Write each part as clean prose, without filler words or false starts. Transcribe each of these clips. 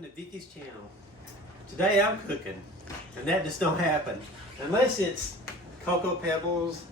welcome to Vickie's channel. Today I'm cooking, and that just don't happen unless it's Cocoa Pebbles,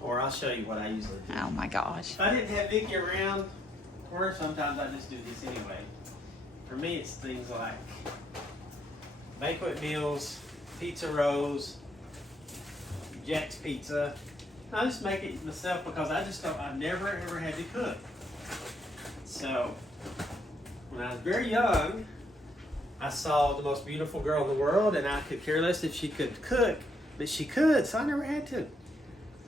or I'll show you what I usually do. Oh my gosh. If I didn't have Vickie around, or sometimes I just do this anyway. For me, it's things like banquet meals, pizza rolls, Jack's Pizza. I just make it myself because I've never ever had to cook. So when I was very young, I saw the most beautiful girl in the world, and I could care less if she could cook, but she could, so I never had to.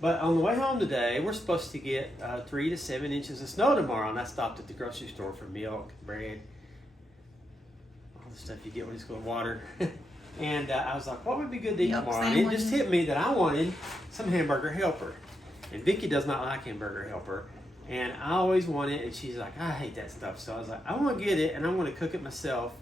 But on the way home today, we're supposed to get 3 to 7 inches of snow tomorrow, and I stopped at the grocery store for milk, bread, all the stuff you get when you go to water. And I was like, what would be good to eat tomorrow? And it just hit me that I wanted some Hamburger Helper. And Vickie does not like Hamburger Helper. And I always want it, and she's like, I hate that stuff. So I was like, I want to get it, and I'm going to cook it myself.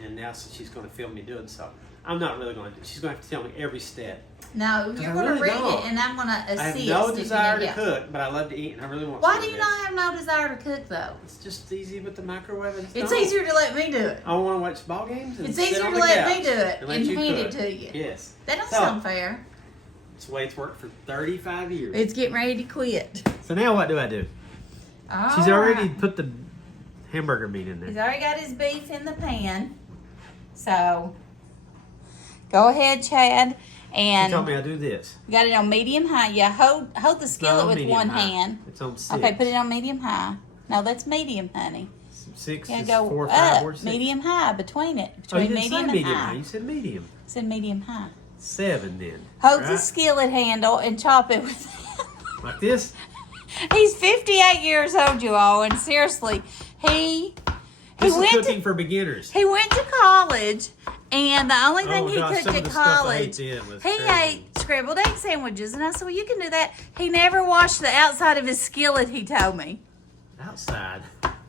And now she's going to film me doing so. I'm not really going to. She's going to have to tell me every step. No, you're going to read it, and I'm going to assist. I have no desire to cook, but I love to eat, and I really want to. Why do you not have no desire to cook, though? It's just easy with the microwave and stuff. It's easier to let me do it. I want to watch ball games. And It's sit easier on to the let couch me do it and hand it to you. Yes. That don't sound fair. It's the way it's worked for 35 years. It's getting ready to quit. So now what do I do? She's already put the hamburger meat in there. He's already got his beef in the pan. So, go ahead, Chad. And She told me I do this. you got it on medium high. Yeah, hold the skillet with one hand. It's on 6. Okay, put it on medium high. No, that's medium, honey. 6 You is gotta go 4, 5, up, or 6. medium high, between it. Oh, you Between didn't say medium and medium high. high. You said medium. I said medium high. 7 then. Hold right? the skillet handle and chop it with Like this? He's 58 years old, you all, and seriously, he This is went cooking to, for beginners. he went to college, and the only thing he gosh, some cooked of at the stuff I college, ate then was he crazy. ate scrambled egg sandwiches, and I said, well, you can do that. He never washed the outside of his skillet, he told me. Outside.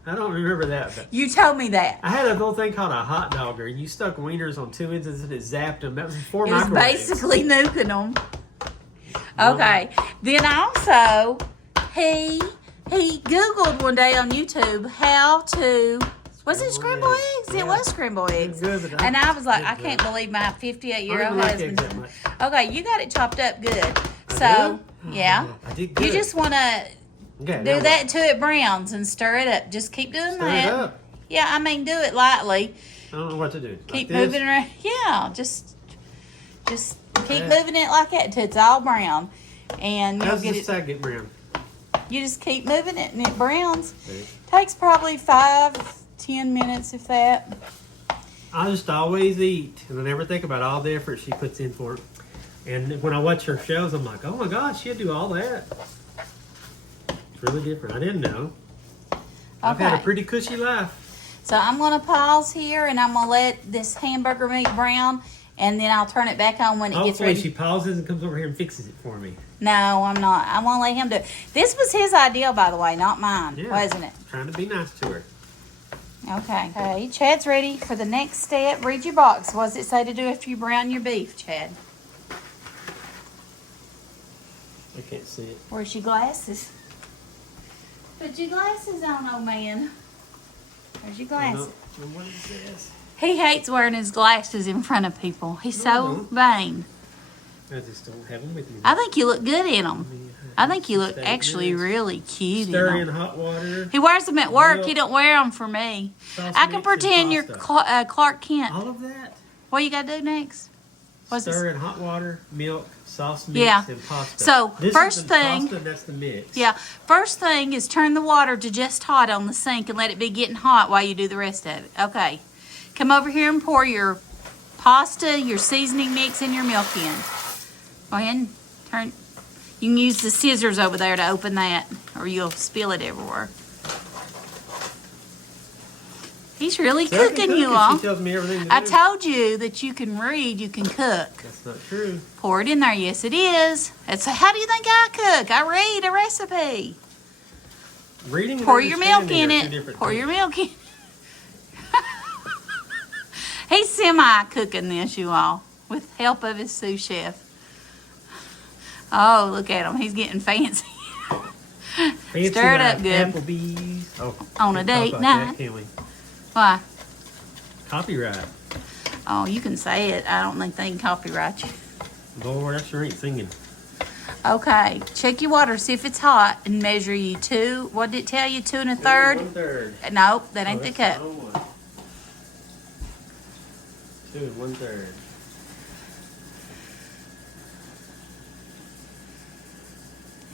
I don't remember that. But You told me that. I had a little thing called a hot dogger, and you stuck wieners on 2 ends and it zapped them. That was before It was microwaves. basically nuking them. Okay. Then also, he Googled one day on YouTube how to, was it scrambled eggs? Yeah. It was scrambled eggs. Good, but And I was like, good, I can't believe my 58-year-old I don't like husband. eggs that much. Okay, you got it chopped up good. I So, do? yeah. I did good. You just want to Okay, do now that what? till it browns and stir it up. Just keep doing Stir that. it up. Yeah, I mean, do it lightly. I don't know what to do. Keep Like this? moving around. Yeah, just keep Yeah. moving it like that till it's all brown. And you'll How's get this it. side get brown? You just keep moving it and it browns. See? Takes probably 5-10 minutes, if that. I just always eat, and I never think about all the effort she puts in for it. And when I watch her shows, I'm like, oh my God, she'll do all that. It's really different. I didn't know. I've had a Okay. pretty cushy life. So I'm going to pause here and I'm going to let this hamburger meat brown, and then I'll turn it back on when it gets Hopefully ready. she pauses and comes over here and fixes it for me. No, I'm not. I won't let him do it. This was his idea, by the way, not mine, Yeah. wasn't it? Trying to be nice to her. Okay. Okay, Chad's ready for the next step. Read your box. What does it say to do after you brown your beef, Chad? I can't see it. Where's your glasses? Put your glasses on, old man. There's your I don't glasses. know what it says. He hates wearing his glasses in front of people. He's so vain. I just don't have them with me. I think you look good in them. I think you look actually really cute in Stir in them. hot water. He wears them at work. He don't wear them for me. Sauce I mix can and pretend you're pasta. Clark Kent. All of that. What you got to do next? What's this? Stir in hot water, milk, sauce mix, Yeah. and pasta. So, this first is the thing- pasta, that's the mix. Yeah, first thing is turn the water to just hot on the sink and let it be getting hot while you do the rest of it. Okay, come over here and pour your pasta, your seasoning mix, and your milk in. Go ahead and turn. You can use the scissors over there to open that, or you'll spill it everywhere. He's really See, I can cooking cook you if all. She tells me everything to I do. told you that you can read, you can cook. That's not true. Pour it in there. Yes, it is. It's how do you think I cook? I read a recipe. Reading and Pour your milk in understanding are two it. different Pour your things. milk in. He's semi-cooking this, you all, with help of his sous chef. Oh, look at him. He's getting fancy. Fancy Stir it like up good. Applebee's. Oh, On a can't talk date like night. that, can we? Why? Copyright. Oh, you can say it. I don't think they can copyright you. Lord, I sure ain't singing. Okay, check your water, see if it's hot, and measure you 2. What did it tell you? 2 1/3? 1/3. Nope, that ain't the that's cup. the wrong one. 2 1/3.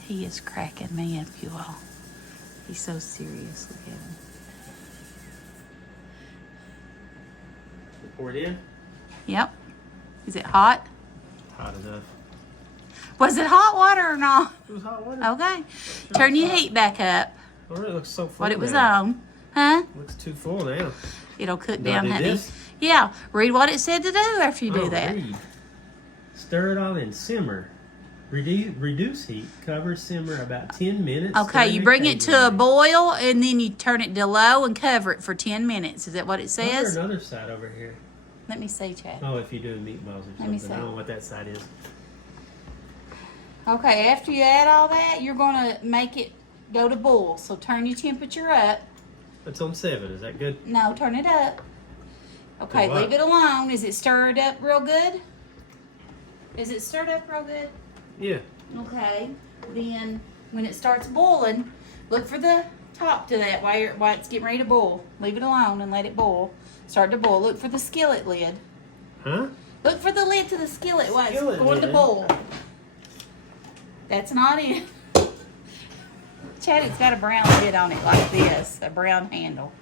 He is cracking me up, you all. He's so serious. Look at him. Pour it in. Yep. Is it hot? Hot enough. Was it hot water or not? It was hot water. Okay. Turn your heat back up. Oh, it looks so full. What it was now. on. Huh? Looks too full now. It'll cook Do I down, do honey. this? Yeah. Read what it said to do after you do Oh, that. read. Stir it all and simmer. Reduce heat. Cover, simmer about 10 minutes. Okay, you bring it to a boil and then you turn it to low and cover it for 10 minutes. Is that what it There's says? another side over here. Let me see, Chad. Oh, if you're doing meatballs or Let me something. see. I don't know what that side is. Okay, after you add all that, you're going to make it go to boil. So turn your temperature up. It's on 7. Is that good? No, turn it up. Okay, Do what? leave it alone. Is it stirred up real good? Is it stirred up real good? Yeah. Okay, then when it starts boiling, look for the top to that while it's getting ready to boil. Leave it alone and let it boil. Start to boil. Look for the skillet lid. Huh? Look for the lid to the skillet while it's Skillet going to lid? boil. That's not it. Chad, it's got a brown lid on it like this, a brown handle.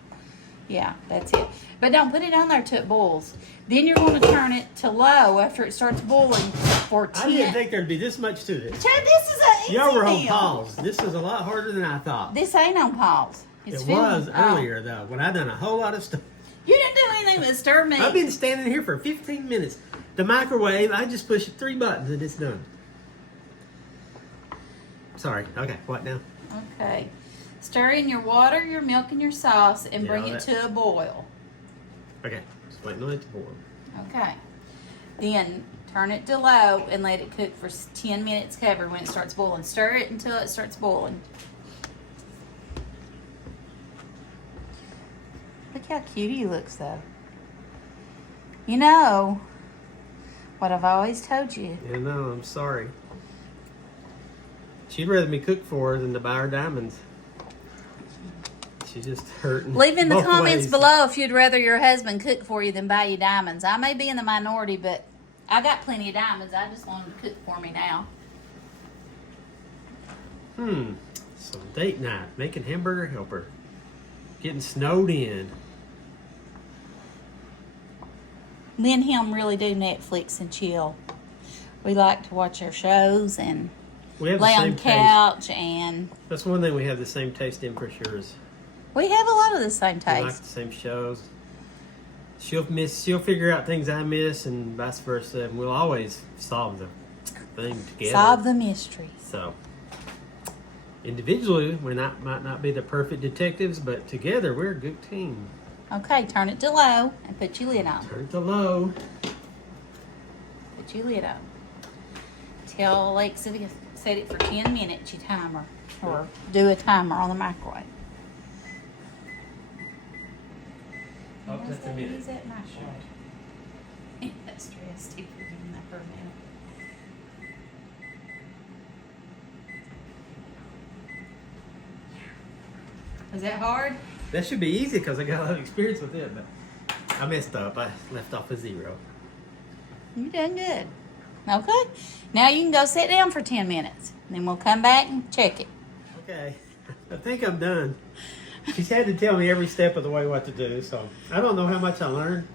Yeah, that's it. But don't put it on there till it boils. Then you're going to turn it to low after it starts boiling for 10. I didn't think there'd be this much to this. Chad, this is a easy Y'all were on meal. pause. This is a lot harder than I thought. This ain't on pause. It It's was filming. Oh. earlier, though, when I done a whole lot of stuff. You didn't do anything but stir me. I've been standing here for 15 minutes. The microwave, I just push 3 buttons and it's done. Sorry. Okay, what now? Okay. Stir in your water, your milk, and your sauce and Yeah, bring all it that. to a boil. Okay, just waiting on it to boil. Okay. Then turn it to low and let it cook for 10 minutes covered when it starts boiling. Stir it until it starts boiling. Look how cute he looks, though. You know what I've always told you. Yeah, no, I'm sorry. She'd rather me cook for her than to buy her diamonds. She's just hurting. Leave in the both comments ways. below if you'd rather your husband cook for you than buy you diamonds. I may be in the minority, but I got plenty of diamonds. I just want him to cook for me now. So date night, making Hamburger Helper. Getting snowed in. Me and him really do Netflix and chill. We like to watch our shows and We have lay the on same the taste. couch, and That's one thing we have the same taste in for sure. Is we have a lot of the same we like taste. the same shows. She'll figure out things I miss and vice versa, and we'll always solve the thing together. Solve the mystery. So individually, we might not be the perfect detectives, but together we're a good team. Okay, turn it to low and put your lid on. Turn it to low. Put your lid on. Tell Alexa to set it for 10 minutes, your timer. Or do a timer on the microwave. Up to the minute. Use that microwave. That's stressed if you're doing that for a minute. Is that hard? That should be easy because I got a lot of experience with it, but I messed up. I left off a 0. You're doing good. Okay. Now you can go sit down for 10 minutes. Then we'll come back and check it. Okay, I think I'm done. She's had to tell me every step of the way what to do, so I don't know how much I learned,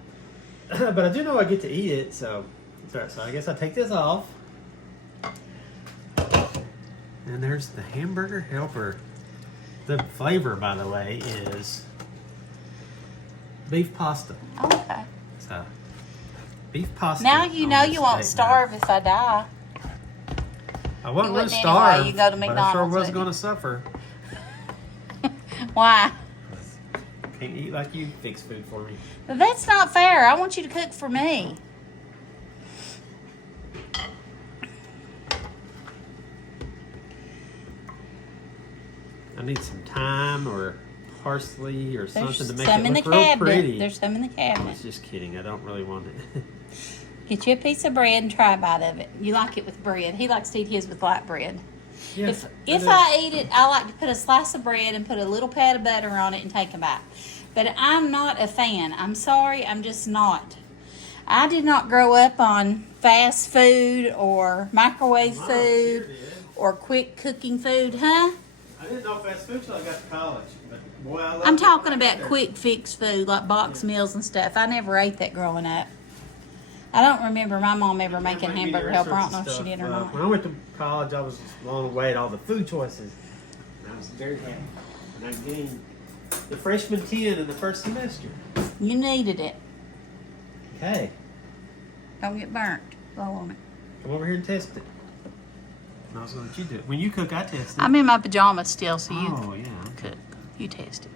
but I do know I get to eat it, so it's all right. So I guess I'll take this off. And there's the Hamburger Helper. The flavor, by the way, is beef pasta. Okay. So, beef pasta. Now you on know this you won't steak starve if I die. knife. I wasn't You going to wouldn't starve, anyway. You go to but I sure McDonald's, was wouldn't going you? to suffer. Why? Can't eat like you fix food for me. That's not fair. I want you to cook for me. I need some time or parsley or something to make some it in the look real cabinet. pretty. There's some in the I cabinet. was just kidding. I don't really want it. Get you a piece of bread and try a bite of it. You like it with bread. He likes to eat his with light bread. Yes, If I eat it, I like to put a slice of bread and put a little pat of butter on it and take a bite. But I'm not a fan. I'm sorry, I'm just not. I did not grow up on fast food or microwave food or quick cooking food, huh? I didn't know fast food till I got to college. But boy, I love I'm it talking when I get about there. quick fix food like box meals and stuff. I never ate that growing up. I don't remember my mom ever making Might be Hamburger the Helper. I don't restaurants know if she and did or stuff. not. When I went to college, I was blown away at all the food choices. And I was very happy. And I gained the freshman 10 in the first semester. You needed it. Okay, Don't get burnt. Blow on it. come over here and test it. I was going to let you do it. When you cook, I test it. I'm in my pajamas still, so you Oh, yeah. cook. You test it.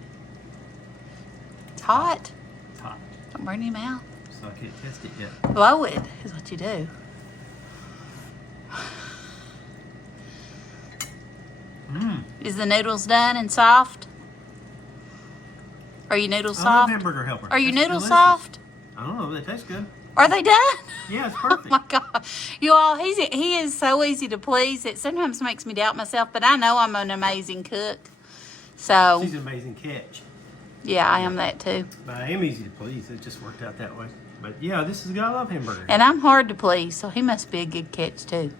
It's hot. It's hot, Don't burn your mouth. so I can't test it yet. Blow it is what you do. Is the noodles done and soft? Are your noodles I love soft? Hamburger Helper. Are your It's noodles delicious. soft? I don't know, they taste good. Are they done? Yeah, it's Oh perfect. my God. You all, he is so easy to please. It sometimes makes me doubt myself, but I know I'm an amazing cook. So, She's an amazing catch. yeah, I am that too. But I am easy to please. It just worked out that way. But yeah, this is a guy I love Hamburger. And I'm hard to please, so he must be a good catch too.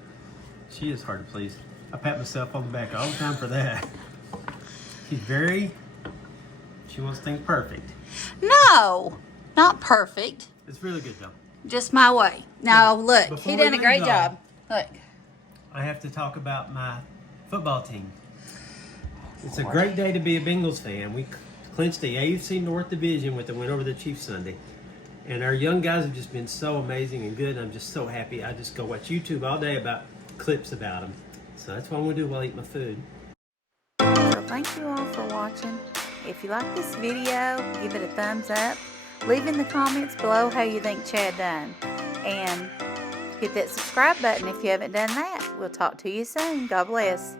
She is hard to please. I pat myself on the back all the time for that. She wants things perfect. No, not perfect. It's really good though. Just my way. No, look, Before he we done a leave, great though, job. Look. I have to talk about my football team. It's a great day to be a Bengals fan. We clinched the AFC North Division with the win over the Chiefs Sunday. And our young guys have just been so amazing and good. And I'm just so happy. I just go watch YouTube all day about clips about them. So that's what I'm going to do while I eat my food. So thank you all for watching. If you like this video, give it a thumbs up. Leave in the comments below how you think Chad done. And hit that subscribe button if you haven't done that. We'll talk to you soon. God bless.